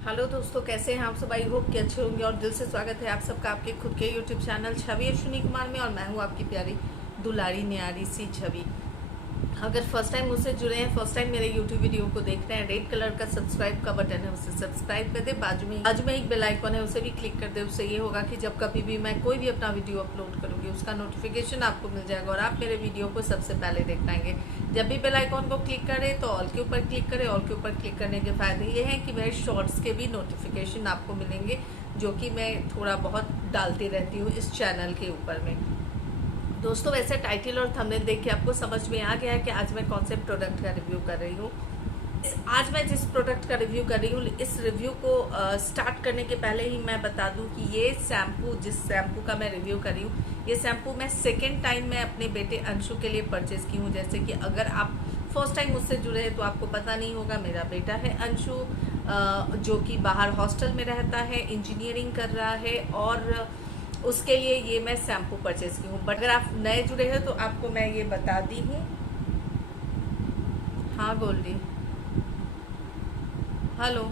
Hello दोस्तों, कैसे हैं आप सब। आई होप कि अच्छे होंगे और दिल से स्वागत है आप सबका आपके खुद के यूट्यूब चैनल छवि अश्विनी कुमार में। और मैं हूं आपकी प्यारी दुलारी न्यारी सी छवि। अगर फर्स्ट टाइम मुझसे जुड़े हैं, फर्स्ट टाइम मेरे यूट्यूब वीडियो को देख रहे हैं, रेड कलर का सब्सक्राइब का बटन है, उसे सब्सक्राइब कर दे। बाजू में एक बेल आइकन है, उसे भी क्लिक कर दे। उससे ये होगा कि जब कभी भी मैं कोई भी अपना वीडियो अपलोड करूंगी उसका नोटिफिकेशन आपको मिल जाएगा और आप मेरे वीडियो को सबसे पहले देख पाएंगे। जब भी बेल आइकन को क्लिक करें तो ऑल के ऊपर क्लिक करें। ऑल के ऊपर क्लिक करने के फायदे ये हैं कि मेरे शॉर्ट्स के भी नोटिफिकेशन आपको मिलेंगे, जो कि मैं थोड़ा बहुत डालती रहती हूँ इस चैनल के ऊपर में। दोस्तों, वैसे टाइटल और थंबनेल देख के आपको समझ में आ गया है कि आज मैं कौन से प्रोडक्ट का रिव्यू कर रही हूँ। आज मैं जिस प्रोडक्ट का रिव्यू कर रही हूँ, इस रिव्यू को स्टार्ट करने के पहले ही मैं बता दूं कि ये शैम्पू, जिस शैम्पू का मैं रिव्यू कर रही हूँ, ये शैम्पू मैं सेकेंड टाइम मैं अपने बेटे अंशु के लिए परचेज की हूँ। जैसे कि अगर आप फर्स्ट टाइम मुझसे जुड़े हैं तो आपको पता नहीं होगा, मेरा बेटा है अंशु, जो कि बाहर हॉस्टल में रहता है, इंजीनियरिंग कर रहा है और उसके लिए ये मैं शैम्पू परचेज की हूँ। बट अगर आप नए जुड़े हैं तो आपको मैं ये बता दी हूँ। हाँ गोल्डी, हेलो,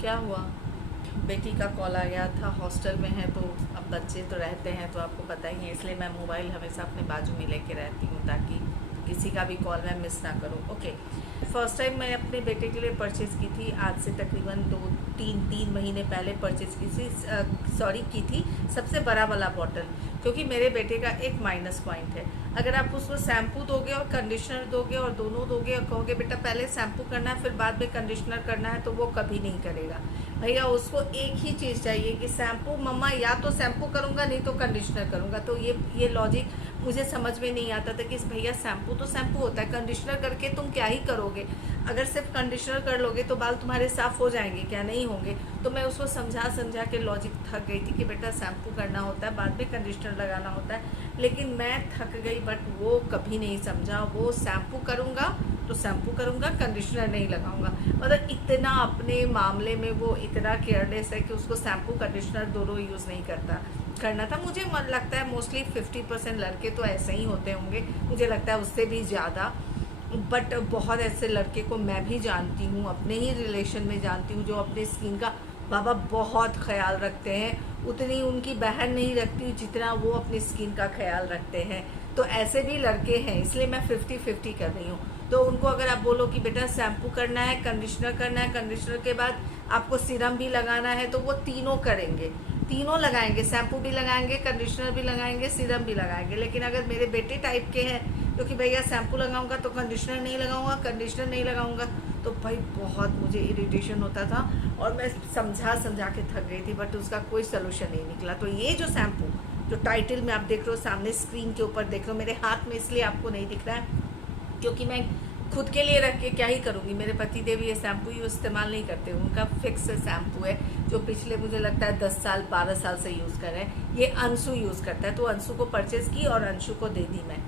क्या हुआ? बेटी का कॉल आ गया था, हॉस्टल में है तो अब बच्चे तो रहते हैं तो आपको पता ही है, इसलिए मैं मोबाइल हमेशा अपने बाजू में लेके रहती हूँ ताकि किसी का भी कॉल मैं मिस ना करूँ। ओके, फर्स्ट टाइम मैं अपने बेटे के लिए परचेज़ की थी, आज से तकरीबन 2-3 महीने पहले परचेज़ की थी सबसे बड़ा वाला बॉटल। क्योंकि मेरे बेटे का एक माइनस पॉइंट है, अगर आप उसको शैम्पू दोगे और कंडीशनर दोगे और दोनों दोगे और कहोगे बेटा पहले शैम्पू करना है फिर बाद में कंडीशनर करना है, तो वो कभी नहीं करेगा। भैया उसको एक ही चीज़ चाहिए कि शैम्पू, मम्मा या तो शैम्पू करूँगा नहीं तो कंडीशनर करूँगा। तो ये लॉजिक मुझे समझ में नहीं आता था कि भैया शैम्पू तो शैम्पू होता है, कंडीशनर करके तुम क्या ही करोगे? अगर सिर्फ कंडीशनर कर लोगे तो बाल तुम्हारे साफ हो जाएंगे क्या? नहीं होंगे। तो मैं उसको समझा के लॉजिक थक गई थी कि बेटा शैम्पू करना होता है, बाद में कंडीशनर लगाना होता है। लेकिन मैं थक गई, बट वो कभी नहीं समझा। वो शैम्पू करूँगा तो शैम्पू करूँगा, कंडीशनर नहीं लगाऊंगा। मतलब इतना अपने मामले में वो इतना केयरलेस है कि उसको शैम्पू कंडीशनर दोनों यूज़ नहीं करना था। मुझे मन लगता है मोस्टली 50% लड़के तो ऐसे ही होते होंगे, मुझे लगता है उससे भी ज़्यादा। बट बहुत ऐसे लड़के को मैं भी जानती हूँ, अपने ही रिलेशन में जानती हूँ, जो अपने स्किन का बाबा बहुत ख्याल रखते हैं। उतनी उनकी बहन नहीं रखती जितना वो अपनी स्किन का ख्याल रखते हैं। तो ऐसे भी लड़के हैं, इसलिए मैं 50-50 कर रही हूँ। तो उनको अगर आप बोलो कि बेटा शैम्पू करना है, कंडीशनर करना है, कंडीशनर के बाद आपको सीरम भी लगाना है, तो वो तीनों करेंगे, तीनों लगाएंगे, शैम्पू भी लगाएंगे, कंडीशनर भी लगाएंगे, सीरम भी लगाएंगे। लेकिन अगर मेरे बेटे टाइप के हैं क्योंकि भैया शैम्पू लगाऊंगा तो कंडीशनर नहीं लगाऊंगा, कंडीशनर नहीं लगाऊंगा, तो भाई बहुत मुझे इरिटेशन होता था और मैं समझा के थक गई थी। बट उसका कोई सोल्यूशन नहीं निकला। तो ये जो शैम्पू, जो टाइटल में आप देख रहे हो, सामने स्क्रीन के ऊपर देख रहे हो, मेरे हाथ में इसलिए आपको नहीं दिख रहा है क्योंकि मैं खुद के लिए रख के क्या ही करूँगी। मेरे पति देव ये शैम्पू ही इस्तेमाल नहीं करते, उनका फिक्स शैम्पू है जो पिछले मुझे लगता है 10 साल 12 साल से यूज़ कर रहे हैं। ये अंशु यूज़ करता है, तो अंशु को परचेज़ की और अंशु को दे दी मैं।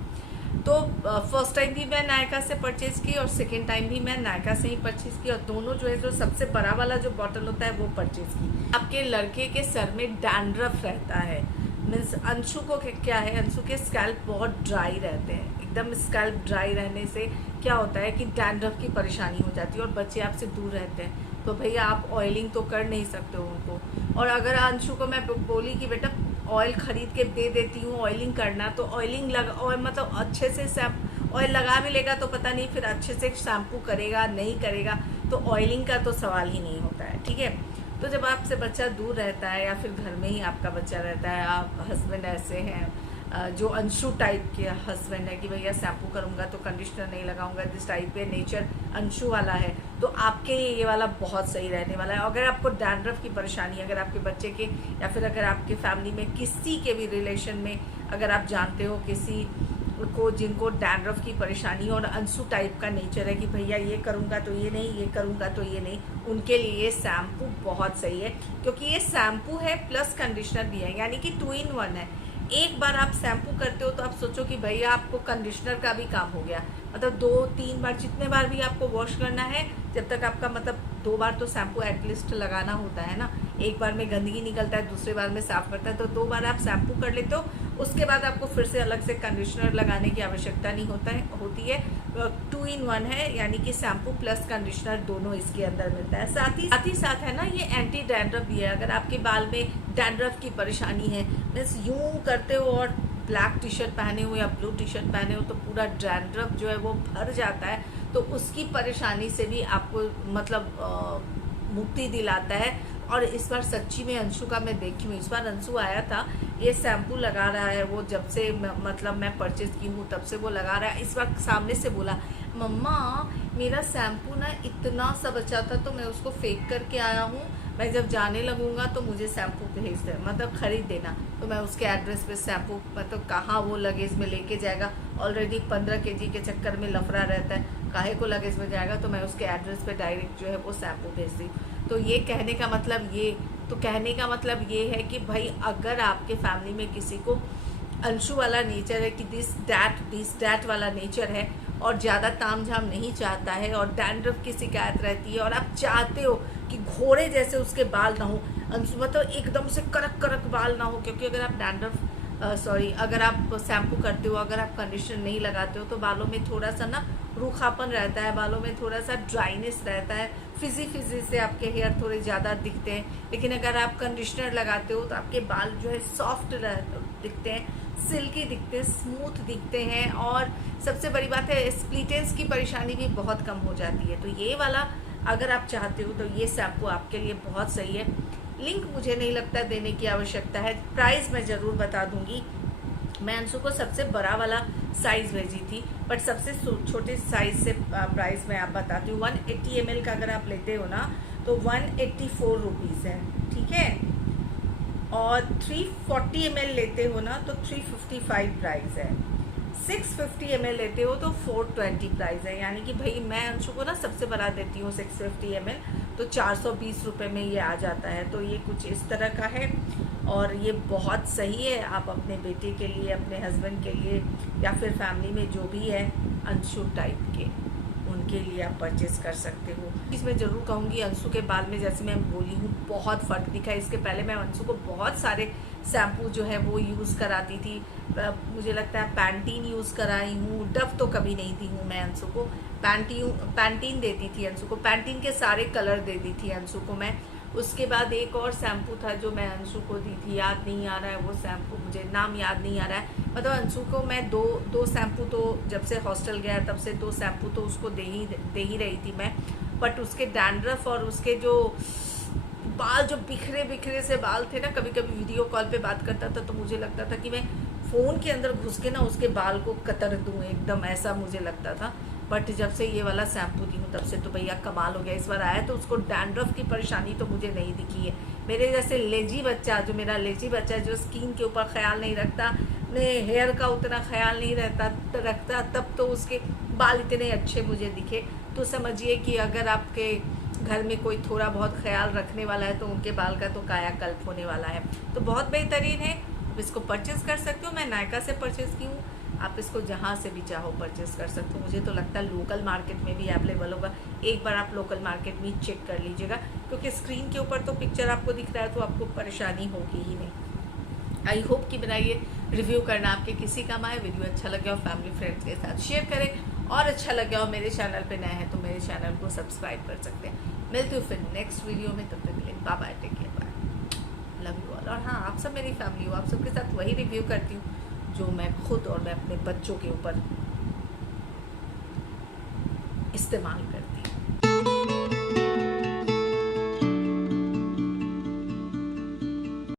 तो फर्स्ट टाइम भी मैं नायका से परचेज़ की और सेकेंड टाइम भी मैं नायका से ही परचेज़ की, और दोनों जो है, जो सबसे बड़ा वाला जो बॉटल होता है वो परचेज़ की। आपके लड़के के सर में डैंड्रफ रहता है, मीन्स अंशु को क्या है, अंशु के स्कैल्प बहुत ड्राई रहते हैं। एकदम स्कैल्प ड्राई रहने से क्या होता है कि डैंड्रफ की परेशानी हो जाती है और बच्चे आपसे दूर रहते हैं। तो भैया आप ऑयलिंग तो कर नहीं सकते हो उनको। और अगर अंशु को मैं बोली कि बेटा ऑयल खरीद के दे देती हूँ ऑयलिंग करना, तो ऑयलिंग लगा और मतलब अच्छे से ऑयल लगा भी लेगा तो पता नहीं फिर अच्छे से शैम्पू करेगा नहीं करेगा, तो ऑयलिंग का तो सवाल ही नहीं होता है। ठीक है, तो जब आपसे बच्चा दूर रहता है या फिर घर में ही आपका बच्चा रहता है, आप हस्बैंड ऐसे हैं जो अंशु टाइप के हस्बैंड है कि भैया शैम्पू करूँगा तो कंडीशनर नहीं लगाऊंगा, जिस टाइप के नेचर अंशु वाला है, तो आपके लिए ये वाला बहुत सही रहने वाला है। अगर आपको डैंड्रफ की परेशानी, अगर आपके बच्चे के या फिर अगर आपके फैमिली में किसी के भी रिलेशन में अगर आप जानते हो किसी को जिनको डैंड्रफ की परेशानी और अंशु टाइप का नेचर है कि भैया ये करूँगा तो ये नहीं, ये करूँगा तो ये नहीं, उनके लिए ये शैम्पू बहुत सही है। क्योंकि ये शैम्पू है प्लस कंडीशनर भी है, यानी कि 2 in 1 है। एक बार आप शैम्पू करते हो तो आप सोचो कि भैया आपको कंडीशनर का भी काम हो गया। मतलब 2-3 बार, जितने बार भी आपको वॉश करना है, जब तक आपका मतलब 2 बार तो शैम्पू एटलीस्ट लगाना होता है ना। एक बार में गंदगी निकलता है, दूसरे बार में साफ करता है, तो 2 बार आप शैम्पू कर लेते हो, उसके बाद आपको फिर से अलग से कंडीशनर लगाने की आवश्यकता नहीं होती है। 2 in 1 है, यानी कि शैम्पू प्लस कंडीशनर दोनों इसके अंदर मिलता है। साथ ही साथ है ना ये एंटी डैंड्रफ भी है। अगर आपके बाल में डैंड्रफ की परेशानी है, मीन्स यूं करते हो और ब्लैक टी शर्ट पहने हो या ब्लू टी शर्ट पहने हो तो पूरा डैंड्रफ जो है वो भर जाता है, तो उसकी परेशानी से भी आपको मतलब मुक्ति दिलाता है। और इस बार सच्ची में अंशु का मैं देखी हूँ, इस बार अंशु आया था, ये शैम्पू लगा रहा है, वो जब से मतलब मैं परचेज की हूँ तब से वो लगा रहा है। इस बार सामने से बोला, मम्मा मेरा शैम्पू ना इतना सा बचा था तो मैं उसको फेंक करके आया हूँ, मैं जब जाने लगूंगा तो मुझे शैम्पू भेज दे, मतलब ख़रीद देना। तो मैं उसके एड्रेस पे शैम्पू, मतलब कहाँ वो लगेज में लेके जाएगा, ऑलरेडी 15 kg के चक्कर में लफड़ा रहता है, काहे को लगेज में जाएगा। तो मैं उसके एड्रेस पे डायरेक्ट जो है वो शैम्पू भेज दी। तो ये कहने का मतलब ये है कि भाई अगर आपके फैमिली में किसी को अंशु वाला नेचर है कि दिस डैट वाला नेचर है और ज़्यादा तामझाम नहीं चाहता है और डैंड्रफ की शिकायत रहती है और आप चाहते हो कि घोड़े जैसे उसके बाल ना हो, अंशु मतलब एकदम से कड़क बाल ना हो, क्योंकि अगर आप अगर आप शैम्पू करते हो, अगर आप कंडीशनर नहीं लगाते हो तो बालों में थोड़ा सा ना रूखापन रहता है, बालों में थोड़ा सा ड्राइनेस रहता है, फिजी से आपके हेयर थोड़े ज़्यादा दिखते हैं। लेकिन अगर आप कंडीशनर लगाते हो तो आपके बाल जो है सॉफ्ट दिखते हैं, सिल्की दिखते हैं, स्मूथ दिखते हैं, और सबसे बड़ी बात है स्प्लिटेंस की परेशानी भी बहुत कम हो जाती है। तो ये वाला अगर आप चाहते हो तो ये शैम्पू आपके लिए बहुत सही है। लिंक मुझे नहीं लगता देने की आवश्यकता है, प्राइस मैं ज़रूर बता दूंगी। मैं अंशु को सबसे बड़ा वाला साइज़ भेजी थी, बट सबसे छोटे साइज़ से प्राइस मैं आप बताती हूँ। 180 ml का अगर आप लेते हो ना तो 184 रुपीज़ है, ठीक है। और 340 ml लेते हो ना तो 355 प्राइस है। 650 ml लेते हो तो 420 प्राइस है। यानी कि भाई मैं अंशु को ना सबसे बड़ा देती हूँ 650 ml, तो 420 रुपये में ये आ जाता है। तो ये कुछ इस तरह का है और ये बहुत सही है। आप अपने बेटे के लिए, अपने हस्बैंड के लिए, या फिर फैमिली में जो भी है अंशु टाइप के, उनके लिए आप परचेस कर सकते हो। इसमें ज़रूर कहूँगी अंशु के बाल में, जैसे मैं बोली हूँ, बहुत फ़र्क दिखा है। इसके पहले मैं अंशु को बहुत सारे शैम्पू जो है वो यूज़ कराती थी। मुझे लगता है पैंटीन यूज़ कराई हूँ, डव तो कभी नहीं दी हूँ मैं अंशु को। पैंटीन देती थी अंशु को, पैंटीन के सारे कलर दे दी थी अंशु को मैं। उसके बाद एक और शैम्पू था जो मैं अंशु को दी थी, याद नहीं आ रहा है वो शैम्पू, मुझे नाम याद नहीं आ रहा है। मतलब अंशु को मैं दो शैम्पू तो जब से हॉस्टल गया तब से 2 शैम्पू तो उसको दे ही रही थी मैं। बट उसके डैंड्रफ और उसके जो बाल, जो बिखरे से बाल थे ना, कभी कभी वीडियो कॉल पे बात करता था तो मुझे लगता था कि मैं फ़ोन के अंदर घुस के ना उसके बाल को कतर दूँ, एकदम ऐसा मुझे लगता था। बट जब से ये वाला शैम्पू दी हूँ तब से तो भैया कमाल हो गया। इस बार आया तो उसको डैंड्रफ की परेशानी तो मुझे नहीं दिखी है। मेरे जैसे लेजी बच्चा, जो मेरा लेजी बच्चा है, जो स्किन के ऊपर ख्याल नहीं रखता, ने हेयर का उतना ख्याल नहीं रखता, तब तो उसके बाल इतने अच्छे मुझे दिखे। तो समझिए कि अगर आपके घर में कोई थोड़ा बहुत ख्याल रखने वाला है तो उनके बाल का तो कायाकल्प होने वाला है। तो बहुत बेहतरीन है, आप इसको परचेज़ कर सकते हो। मैं नायका से परचेज़ की हूँ, आप इसको जहाँ से भी चाहो परचेज़ कर सकते हो। मुझे तो लगता है लोकल मार्केट में भी अवेलेबल होगा। एक बार आप लोकल मार्केट में चेक कर लीजिएगा, क्योंकि स्क्रीन के ऊपर तो पिक्चर आपको दिख रहा है तो आपको परेशानी होगी ही नहीं। आई होप कि मेरा ये रिव्यू करना आपके किसी काम आए। वीडियो अच्छा लगे और फैमिली फ्रेंड्स के साथ शेयर करें, और अच्छा लगे और मेरे चैनल पे नए हैं तो मेरे चैनल को सब्सक्राइब कर सकते हैं। मिलती हूँ फिर नेक्स्ट वीडियो में, तब तक के लिए bye bye, take care, bye, love you all. और हाँ, आप सब मेरी फैमिली हो, आप सबके साथ वही रिव्यू करती हूँ जो मैं खुद और मैं अपने बच्चों के ऊपर इस्तेमाल करती हूँ।